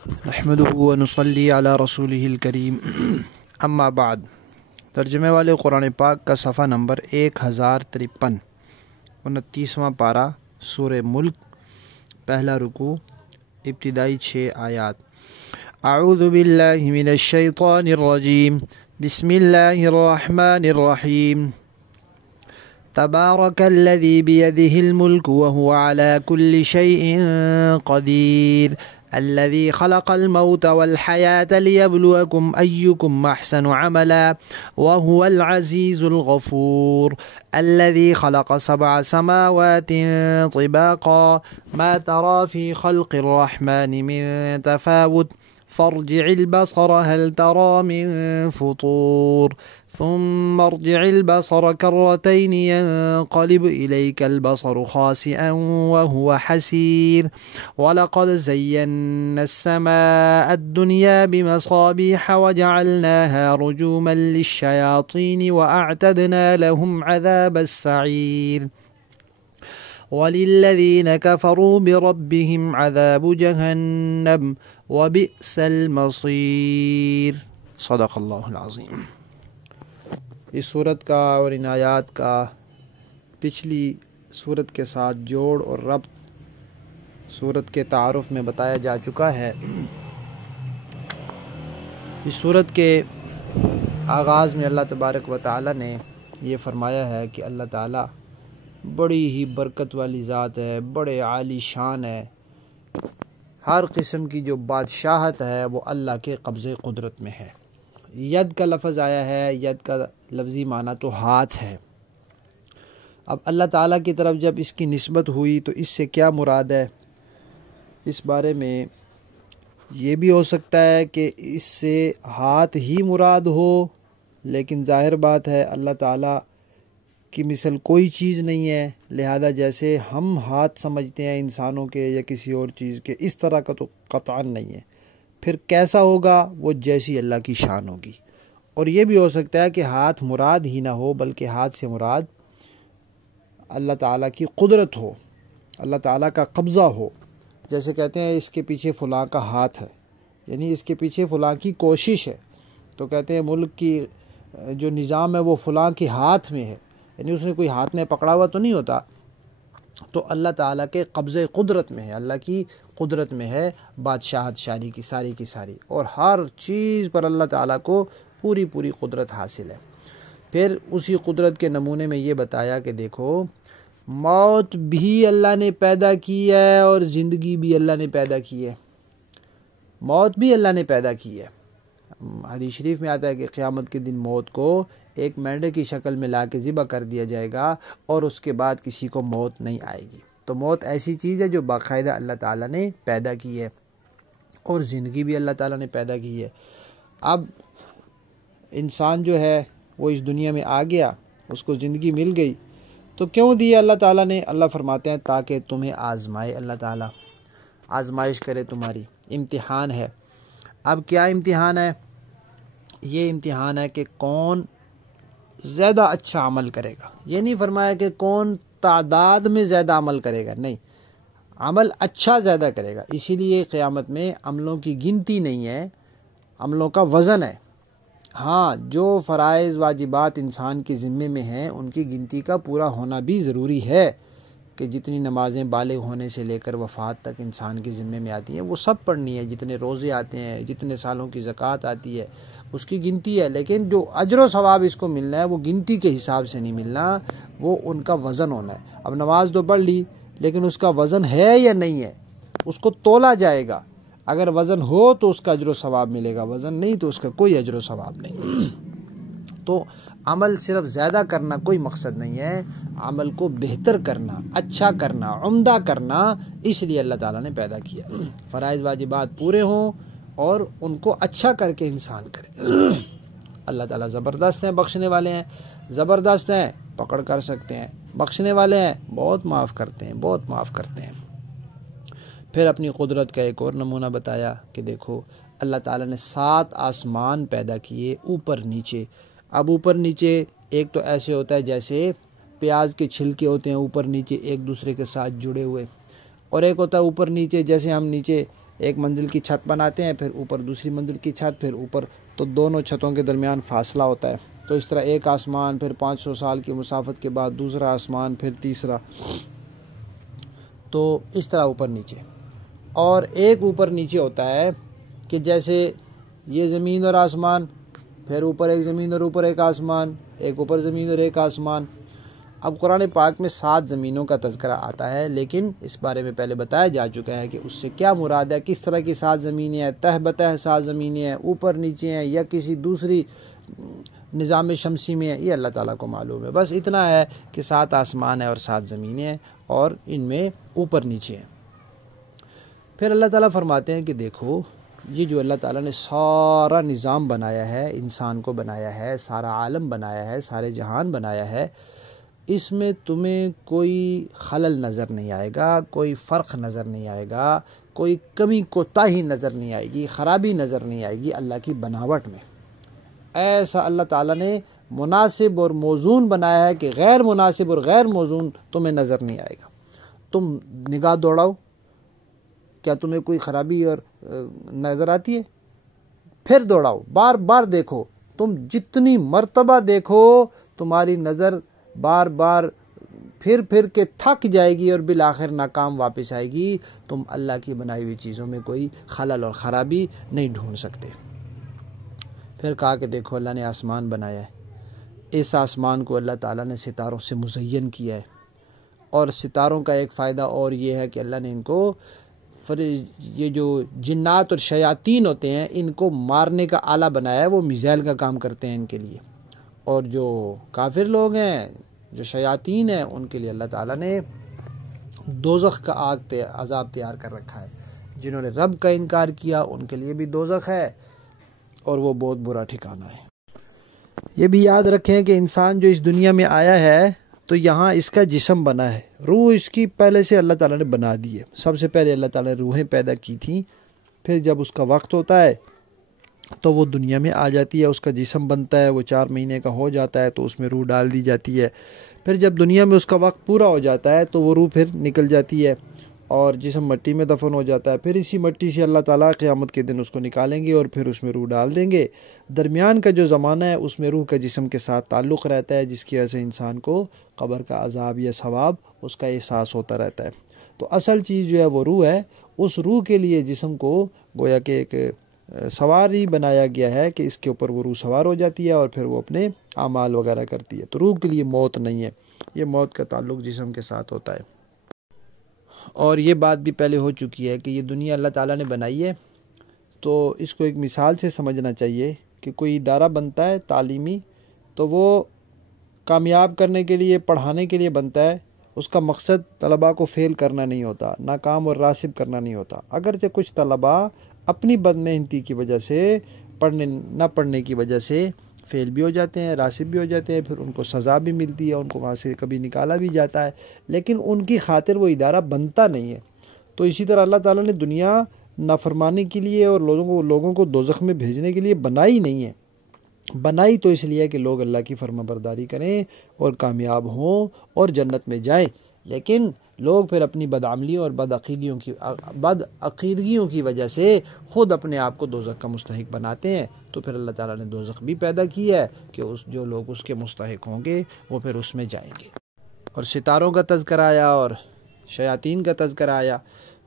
نحمده ونصلي على رسوله الکریم اما بعد۔ ترجمے والے قرآن پاک کا صفحہ نمبر 1053، 29واں پارہ، سورہ ملک، پہلا رکوع، ابتدائی 6 آیات۔ اعوذ باللہ من الشیطان الرجیم، بسم اللہ الرحمن الرحیم۔ تبارک الذی بیدہ الملک وهو على كل شیء قدیر، الذي خلق الموت والحياة ليبلوكم أيكم أحسن عملا وهو العزيز الغفور، الذي خلق 7 سماوات طباقا ما ترى في خلق الرحمن من تفاوت فارجع البصر هل ترى من فطور ثم ارجع البصر كرتين ينقلب إليك البصر خاسئا وهو حسير، ولقد زينا السماء الدنيا بمصابيح وجعلناها رجوما للشياطين وأعتدنا لهم عذاب السعير، وللذين كفروا بربهم عذاب جهنم وبئس المصير۔ صدق اللہ العظیم۔ اس صورت کا اور ان آیات کا پچھلی صورت کے ساتھ جوڑ اور ربط صورت کے تعارف میں بتایا جا چکا ہے۔ اس صورت کے آغاز میں اللہ تبارک و تعالی نے یہ فرمایا ہے کہ اللہ تعالی بڑی ہی برکت والی ذات ہے، بڑے عالی شان ہے، ہر قسم کی جو بادشاہت ہے وہ اللہ کے قبضے قدرت میں ہے۔ ید کا لفظ آیا ہے، ید کا لفظی معنی تو ہاتھ ہے۔ اب اللہ تعالیٰ کی طرف جب اس کی نسبت ہوئی تو اس سے کیا مراد ہے، اس بارے میں یہ بھی ہو سکتا ہے کہ اس سے ہاتھ ہی مراد ہو، لیکن ظاہر بات ہے اللہ تعالیٰ کی مثل کوئی چیز نہیں ہے، لہذا جیسے ہم ہاتھ سمجھتے ہیں انسانوں کے یا کسی اور چیز کے، اس طرح کا تو قطعاً نہیں ہے۔ پھر کیسا ہوگا، وہ جیسی اللہ کی شان ہوگی۔ اور یہ بھی ہو سکتا ہے کہ ہاتھ مراد ہی نہ ہو، بلکہ ہاتھ سے مراد اللہ تعالیٰ کی قدرت ہو، اللہ تعالیٰ کا قبضہ ہو۔ جیسے کہتے ہیں اس کے پیچھے فلاں کا ہاتھ ہے، یعنی اس کے پیچھے فلاں کی کوشش ہے، تو کہتے ہیں ملک کی جو نظام ہے وہ فلاں کے ہاتھ میں ہے، یعنی اس نے کوئی ہاتھ میں پکڑا ہوا تو نہیں ہوتا، تو اللہ تعالیٰ کے قبضے قدرت میں ہے، اللہ کی قدرت میں ہے بادشاہت ساری کی ساری، اور ہر چیز پر اللہ تعالیٰ کو پوری قدرت حاصل ہے۔ پھر اسی قدرت کے نمونے میں یہ بتایا کہ دیکھو موت بھی اللہ نے پیدا کی ہے اور زندگی بھی اللہ نے پیدا کی ہے۔ موت بھی اللہ نے پیدا کی ہے۔ حدیث شریف میں آتا ہے کہ قیامت کے دن موت کو ایک مینڈے کی شکل میں لا کے ذبح کر دیا جائے گا اور اس کے بعد کسی کو موت نہیں آئے گی۔ تو موت ایسی چیز ہے جو باقاعدہ اللہ تعالیٰ نے پیدا کی ہے، اور زندگی بھی اللہ تعالیٰ نے پیدا کی ہے۔ اب انسان جو ہے وہ اس دنیا میں آ گیا، اس کو زندگی مل گئی، تو کیوں دی اللہ تعالیٰ نے؟ اللہ فرماتے ہیں تاکہ تمہیں آزمائے، اللہ تعالیٰ آزمائش کرے، تمہاری امتحان ہے۔ اب کیا امتحان ہے؟ یہ امتحان ہے کہ کون زیادہ اچھا عمل کرے گا۔ یہ نہیں فرمایا کہ کون تعداد میں زیادہ عمل کرے گا، نہیں، عمل اچھا زیادہ کرے گا۔ اسی لیے قیامت میں عملوں کی گنتی نہیں ہے، عملوں کا وزن ہے۔ ہاں، جو فرائض واجبات انسان کے ذمے میں ہیں ان کی گنتی کا پورا ہونا بھی ضروری ہے، کہ جتنی نمازیں بالغ ہونے سے لے کر وفات تک انسان کے ذمے میں آتی ہیں وہ سب پڑھنی ہے، جتنے روزے آتے ہیں، جتنے سالوں کی زکوٰۃ آتی ہے اس کی گنتی ہے، لیکن جو اجر و ثواب اس کو ملنا ہے وہ گنتی کے حساب سے نہیں ملنا، وہ ان کا وزن ہونا ہے۔ اب نماز تو پڑھ لی، لیکن اس کا وزن ہے یا نہیں ہے، اس کو تولا جائے گا۔ اگر وزن ہو تو اس کا اجر و ثواب ملے گا، وزن نہیں تو اس کا کوئی اجر و ثواب نہیں۔ تو عمل صرف زیادہ کرنا کوئی مقصد نہیں ہے، عمل کو بہتر کرنا، اچھا کرنا، عمدہ کرنا، اس لیے اللہ تعالیٰ نے پیدا کیا۔ فرائض واجبات پورے ہوں اور ان کو اچھا کر کے انسان کرے۔ اللہ تعالیٰ زبردست ہیں، بخشنے والے ہیں، زبردست ہیں، پکڑ کر سکتے ہیں، بخشنے والے ہیں، بہت معاف کرتے ہیں، بہت معاف کرتے ہیں۔ پھر اپنی قدرت کا ایک اور نمونہ بتایا کہ دیکھو اللہ تعالیٰ نے 7 آسمان پیدا کیے اوپر نیچے۔ اب اوپر نیچے ایک تو ایسے ہوتا ہے جیسے پیاز کے چھلکے ہوتے ہیں اوپر نیچے ایک دوسرے کے ساتھ جڑے ہوئے، اور ایک ہوتا ہے اوپر نیچے جیسے ہم نیچے ایک منزل کی چھت بناتے ہیں، پھر اوپر دوسری منزل کی چھت، پھر اوپر، تو دونوں چھتوں کے درمیان فاصلہ ہوتا ہے، تو اس طرح ایک آسمان، پھر 500 سال کی مسافت کے بعد دوسرا آسمان، پھر تیسرا، تو اس طرح اوپر نیچے۔ اور ایک اوپر نیچے ہوتا ہے کہ جیسے یہ زمین اور آسمان، پھر اوپر ایک زمین اور اوپر ایک آسمان، ایک اوپر زمین اور ایک آسمان۔ اب قرآن پاک میں 7 زمینوں کا تذکرہ آتا ہے، لیکن اس بارے میں پہلے بتایا جا چکا ہے کہ اس سے کیا مراد ہے، کس طرح کی 7 زمینیں ہیں، تہ بتہ 7 زمینیں ہیں، اوپر نیچے ہیں یا کسی دوسری نظام شمسی میں ہے، یہ اللہ تعالیٰ کو معلوم ہے۔ بس اتنا ہے کہ 7 آسمان ہیں اور 7 زمینیں ہیں اور ان میں اوپر نیچے ہیں۔ پھر اللہ تعالیٰ فرماتے ہیں کہ دیکھو یہ جو اللہ تعالیٰ نے سارا نظام بنایا ہے، انسان کو بنایا ہے، سارا عالم بنایا ہے، سارے جہان بنایا ہے، اس میں تمہیں کوئی خلل نظر نہیں آئے گا، کوئی فرق نظر نہیں آئے گا، کوئی کمی کوتاہی نظر نہیں آئے گی، خرابی نظر نہیں آئے گی اللہ کی بناوٹ میں۔ ایسا اللہ تعالیٰ نے مناسب اور موزون بنایا ہے کہ غیر مناسب اور غیر موزون تمہیں نظر نہیں آئے گا۔ تم نگاہ دوڑاؤ، کیا تمہیں کوئی خرابی اور نظر آتی ہے؟ پھر دوڑاؤ، بار بار دیکھو، تم جتنی مرتبہ دیکھو تمہاری نظر بار بار پھر پھر کے تھک جائے گی اور بالآخر ناکام واپس آئے گی۔ تم اللہ کی بنائی ہوئی چیزوں میں کوئی خلل اور خرابی نہیں ڈھونڈ سکتے۔ پھر کہا کہ دیکھو اللہ نے آسمان بنایا ہے، اس آسمان کو اللہ تعالیٰ نے ستاروں سے مزین کیا ہے، اور ستاروں کا ایک فائدہ اور یہ ہے کہ اللہ نے ان کو یہ جو جنات اور شیاطین ہوتے ہیں ان کو مارنے کا آلہ بنایا ہے، وہ میزائل کا کام کرتے ہیں ان کے لیے، اور جو کافر لوگ ہیں، جو شیاطین ہیں، ان کے لیے اللہ تعالیٰ نے دوزخ کا آگ عذاب تیار کر رکھا ہے۔ جنہوں نے رب کا انکار کیا ان کے لیے بھی دوزخ ہے، اور وہ بہت برا ٹھکانہ ہے۔ یہ بھی یاد رکھیں کہ انسان جو اس دنیا میں آیا ہے تو یہاں اس کا جسم بنا ہے، روح اس کی پہلے سے اللہ تعالیٰ نے بنا دی ہے۔ سب سے پہلے اللہ تعالیٰ نے روحیں پیدا کی تھیں، پھر جب اس کا وقت ہوتا ہے تو وہ دنیا میں آ جاتی ہے، اس کا جسم بنتا ہے، وہ 4 مہینے کا ہو جاتا ہے تو اس میں روح ڈال دی جاتی ہے۔ پھر جب دنیا میں اس کا وقت پورا ہو جاتا ہے تو وہ روح پھر نکل جاتی ہے اور جسم مٹی میں دفن ہو جاتا ہے۔ پھر اسی مٹی سے اللہ تعالیٰ قیامت کے دن اس کو نکالیں گے اور پھر اس میں روح ڈال دیں گے۔ درمیان کا جو زمانہ ہے اس میں روح کا جسم کے ساتھ تعلق رہتا ہے، جس کی وجہ سے انسان کو قبر کا عذاب یا ثواب اس کا احساس ہوتا رہتا ہے۔ تو اصل چیز جو ہے وہ روح ہے، اس روح کے لیے جسم کو گویا کہ ایک سواری بنایا گیا ہے کہ اس کے اوپر وہ روح سوار ہو جاتی ہے اور پھر وہ اپنے اعمال وغیرہ کرتی ہے۔ تو روح کے لیے موت نہیں ہے، یہ موت کا تعلق جسم کے ساتھ ہوتا ہے۔ اور یہ بات بھی پہلے ہو چکی ہے کہ یہ دنیا اللہ تعالیٰ نے بنائی ہے، تو اس کو ایک مثال سے سمجھنا چاہیے کہ کوئی ادارہ بنتا ہے تعلیمی، تو وہ کامیاب کرنے کے لیے، پڑھانے کے لیے بنتا ہے۔ اس کا مقصد طلباء کو فیل کرنا نہیں ہوتا، ناکام اور راسب کرنا نہیں ہوتا۔ اگرچہ کچھ طلباء اپنی بد محنتی کی وجہ سے، نہ پڑھنے کی وجہ سے فیل بھی ہو جاتے ہیں، راسب بھی ہو جاتے ہیں، پھر ان کو سزا بھی ملتی ہے، ان کو وہاں سے کبھی نکالا بھی جاتا ہے، لیکن ان کی خاطر وہ ادارہ بنتا نہیں ہے۔ تو اسی طرح اللہ تعالیٰ نے دنیا نافرمانی کے لیے اور لوگوں کو دوزخ میں بھیجنے کے لیے بنائی نہیں ہے۔ بنائی تو اس لیے کہ لوگ اللہ کی فرما برداری کریں اور کامیاب ہوں اور جنت میں جائیں، لیکن لوگ پھر اپنی بدعملیوں اور بدعقیدگیوں کی وجہ سے خود اپنے آپ کو دوزخ کا مستحق بناتے ہیں۔ تو پھر اللہ تعالیٰ نے دوزخ بھی پیدا کی ہے کہ جو لوگ اس کے مستحق ہوں گے وہ پھر اس میں جائیں گے۔ اور ستاروں کا تذکرہ آیا اور شیاطین کا تذکرہ آیا،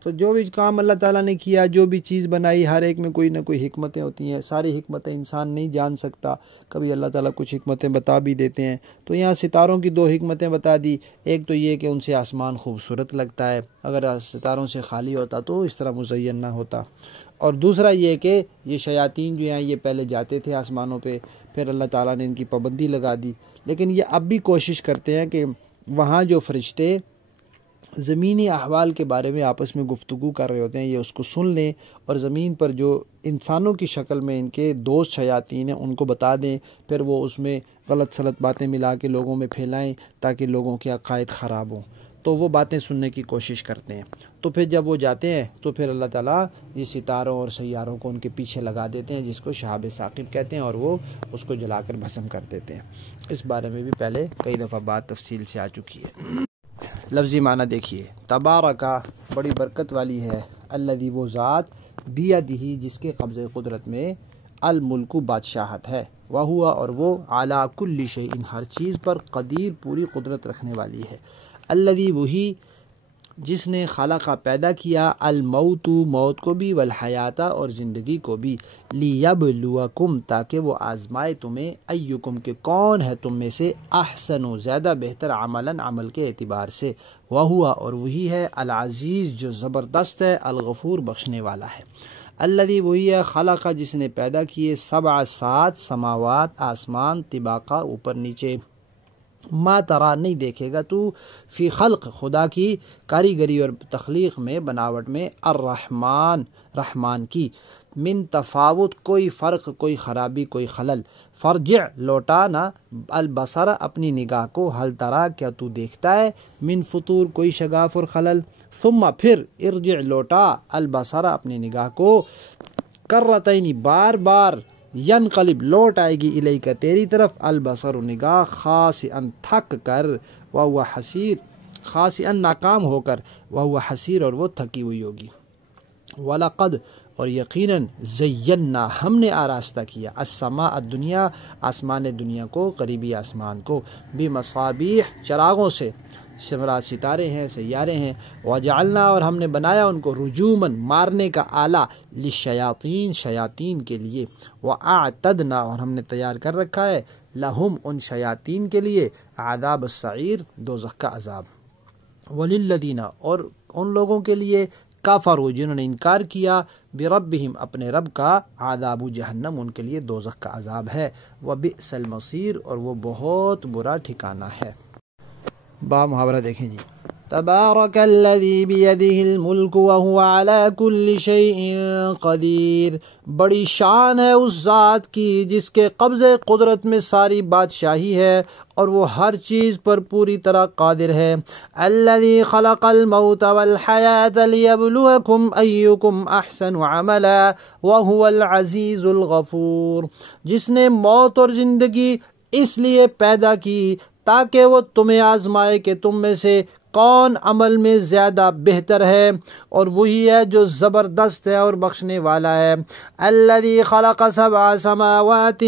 تو جو بھی کام اللہ تعالیٰ نے کیا، جو بھی چیز بنائی، ہر ایک میں کوئی نہ کوئی حکمتیں ہوتی ہیں۔ ساری حکمتیں انسان نہیں جان سکتا، کبھی اللہ تعالیٰ کچھ حکمتیں بتا بھی دیتے ہیں۔ تو یہاں ستاروں کی 2 حکمتیں بتا دی۔ ایک تو یہ کہ ان سے آسمان خوبصورت لگتا ہے، اگر ستاروں سے خالی ہوتا تو اس طرح مزین نہ ہوتا۔ اور دوسرا یہ کہ یہ شیاطین جو ہیں یہ پہلے جاتے تھے آسمانوں پہ، پھر اللہ تعالیٰ نے ان کی پابندی لگا دی، لیکن یہ اب بھی کوشش کرتے ہیں کہ وہاں جو فرشتے زمینی احوال کے بارے میں آپس میں گفتگو کر رہے ہوتے ہیں یہ اس کو سن لیں، اور زمین پر جو انسانوں کی شکل میں ان کے دوست شیاطین ہیں ان کو بتا دیں، پھر وہ اس میں غلط سلط باتیں ملا کے لوگوں میں پھیلائیں تاکہ لوگوں کے عقائد خراب ہوں۔ تو وہ باتیں سننے کی کوشش کرتے ہیں۔ تو پھر جب وہ جاتے ہیں تو پھر اللہ تعالیٰ یہ ستاروں اور سیاروں کو ان کے پیچھے لگا دیتے ہیں، جس کو شہاب ثاقب کہتے ہیں، اور وہ اس کو جلا کر بھسم کر دیتے ہیں۔ اس بارے میں بھی پہلے کئی دفعہ بات تفصیل سے آ چکی ہے۔ لفظی معنی دیکھیے، تبارکا بڑی برکت والی ہے، الذی وہ ذات، بیدہی جس کے قبض قدرت میں الملک بادشاہت ہے، وہوا اور وہ علی کل شیء ہر چیز پر قدیر پوری قدرت رکھنے والی ہے، الذی وہی جس نے خلق پیدا کیا الموت موت کو بھی والحیات اور زندگی کو بھی لیبلوکم تاکہ وہ آزمائے تمہیں ایکم کہ کون ہے تم میں سے احسن زیادہ بہتر عملاً عمل کے اعتبار سے، وہوا اور وہی ہے العزیز جو زبردست ہے الغفور بخشنے والا ہے، الذی وہی ہے خلق جس نے پیدا کیے سبع سات سماوات آسمان طباقہ اوپر نیچے، ما ترا نہیں دیکھے گا تو فی خلق خدا کی کاریگری اور تخلیق میں بناوٹ میں الرحمن رحمان کی من تفاوت کوئی فرق کوئی خرابی کوئی خلل، فرجع لوٹانا البصر اپنی نگاہ کو حل ترا کیا تو دیکھتا ہے من فطور کوئی شگاف اور خلل، ثم پھر ارجع لوٹا البصر اپنی نگاہ کو کرتین بار بار ینقلب لوٹ آئے گی الیک تیری طرف البصر نگاہ خاسئن تھک کر وہو حسیر خاسئن ناکام ہو کر وہو حسیر اور وہ تھکی ہوئی ہوگی، وَلَقَدْ اور یقیناً زینا ہم نے آراستہ کیا السماء الدنیا آسمان دنیا کو قریبی آسمان کو بمصابیح چراغوں سے، ستارے ہیں سیارے ہیں، وجعلنا اور ہم نے بنایا ان کو رجوماً مارنے کا آلہ للشیاطین شیاطین کے لیے، واعتدنا اور ہم نے تیار کر رکھا ہے لہم ان شیاطین کے لیے عذاب السعیر دوزخ کا عذاب، وللذین اور ان لوگوں کے لیے کفروا جنہوں نے انکار کیا بربہم اپنے رب کا عذاب جہنم ان کے لیے دوزخ کا عذاب ہے، وبئس المصیر اور وہ بہت برا ٹھکانہ ہے۔ با محاورہ دیکھیں جی، تبارک الذی بیدہ الملک وہو علی کل شیء قدیر، بڑی شان ہے اس ذات کی جس کے قبض قدرت میں ساری بادشاہی ہے اور وہ ہر چیز پر پوری طرح قادر ہے، الذی خلق الموت والحیاۃ لیبلوکم ایکم احسن عملا وہو العزیز الغفور، جس نے موت اور زندگی اس لیے پیدا کی تاکہ وہ تمہیں آزمائے کہ تم میں سے کون عمل میں زیادہ بہتر ہے، اور وہی ہے جو زبردست ہے اور بخشنے والا ہے، الذی خلق سبع سماوات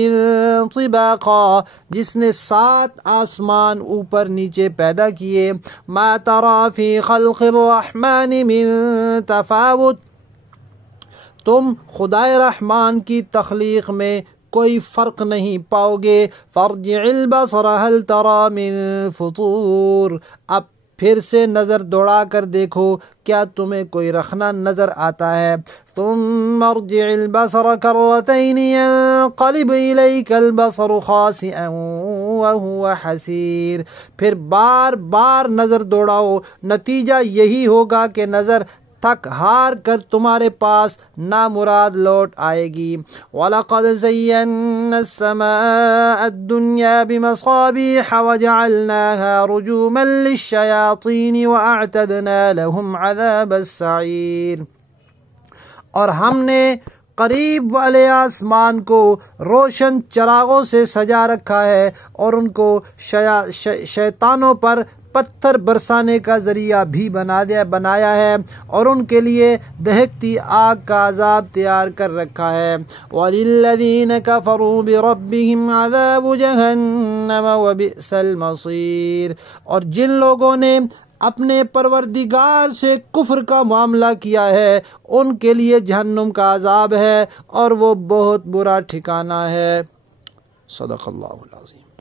طباقا جس نے 7 آسمان اوپر نیچے پیدا کیے، ما تری فی خلق الرحمن من تفاوت تم خدائے رحمان کی تخلیق میں کوئی فرق نہیں پاؤ گے، فرجع البصر هل تری من فطور اب پھر سے نظر دوڑا کر دیکھو کیا تمہیں کوئی رخنا نظر آتا ہے، ثم ارجع البصر کرتین ينقلب الیک البصر خاسئا وهو حسیر، پھر بار بار نظر دوڑاؤ نتیجہ یہی ہوگا کہ نظر تھک ہار کر تمہارے پاس نامراد لوٹ آئے گی، وَلَقَدْ زَيَّنَّا السَّمَاءَ الدُّنْيَا بِمَصَابِيحَ وَجَعَلْنَاهَا رُجُومًا لِلشَّيَاطِينِ وَأَعْتَدْنَا لَهُمْ عَذَابَ السَّعِيرِ، اور ہم نے قریب والے آسمان کو روشن چراغوں سے سجا رکھا ہے اور ان کو شیطانوں پر پتھر برسانے کا ذریعہ بھی بنایا ہے اور ان کے لیے دہکتی آگ کا عذاب تیار کر رکھا ہے، وَلِلَّذِينَ كَفَرُوا بِرَبِّهِمْ عَذَابُ جَهَنَّمَ وَبِئْسَ الْمَصِيرُ، اور جن لوگوں نے اپنے پروردگار سے کفر کا معاملہ کیا ہے ان کے لیے جہنم کا عذاب ہے اور وہ بہت برا ٹھکانہ ہے۔ صدق اللہ العظیم۔